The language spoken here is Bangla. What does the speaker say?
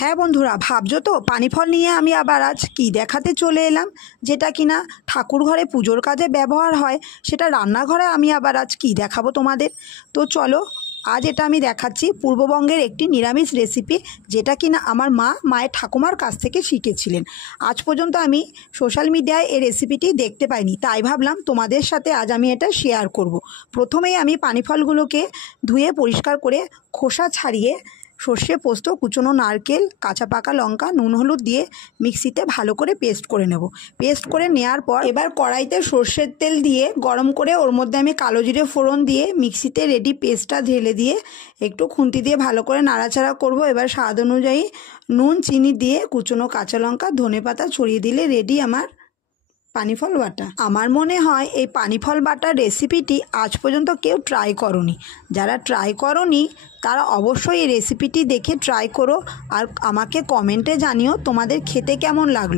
হ্যাঁ বন্ধুরা, ভাবছো তো পানি ফল নিয়ে আমি আবার আজ কি দেখাতে চলে এলাম, যেটা কিনা ঠাকুর ঘরে পুজোর কাজে ব্যবহার হয়। সেটা রান্নাঘরে আমি আবার আজ কি দেখাবো তোমাদের। তো চলো, আজ এটা আমি দেখাচ্ছি পূর্ববঙ্গের একটি নিরামিষ রেসিপি, যেটা কিনা আমার মায়ের ঠাকুমার কাছ থেকে শিখেছিলেন। আজ পর্যন্ত আমি সোশ্যাল মিডিয়ায় এই রেসিপিটি দেখতে পাইনি, তাই ভাবলাম তোমাদের সাথে আজ আমি এটা শেয়ার করব। প্রথমেই আমি পানি ফলগুলোকে ধুয়ে পরিষ্কার করে খোসা ছাড়িয়ে সর্ষে পোস্ত, কুচনো নারকেল, কাঁচা পাকা লঙ্কা, নুন হলুদ দিয়ে মিক্সিতে ভালো করে পেস্ট করে নেব। পেস্ট করে নেওয়ার পর এবার কড়াইতে সর্ষের তেল দিয়ে গরম করে ওর মধ্যে আমি কালো জিরে ফোড়ন দিয়ে মিক্সিতে রেডি পেস্টটা ঢেলে দিয়ে একটু খুন্তি দিয়ে ভালো করে নাড়াচাড়া করব। এবার স্বাদ অনুযায়ী নুন চিনি দিয়ে কুচনো কাঁচা লঙ্কা ধনেপাতা ছড়িয়ে দিলে রেডি আমার পানিফল বাটা। আমার মনে হয় এই পানিফল বাটার রেসিপিটি আজ পর্যন্ত কেউ ট্রাই করনি। যারা ট্রাই করনি তারা অবশ্যই এই রেসিপিটি দেখে ট্রাই করো, আর আমাকে কমেন্টে জানিও তোমাদের খেতে কেমন লাগলো।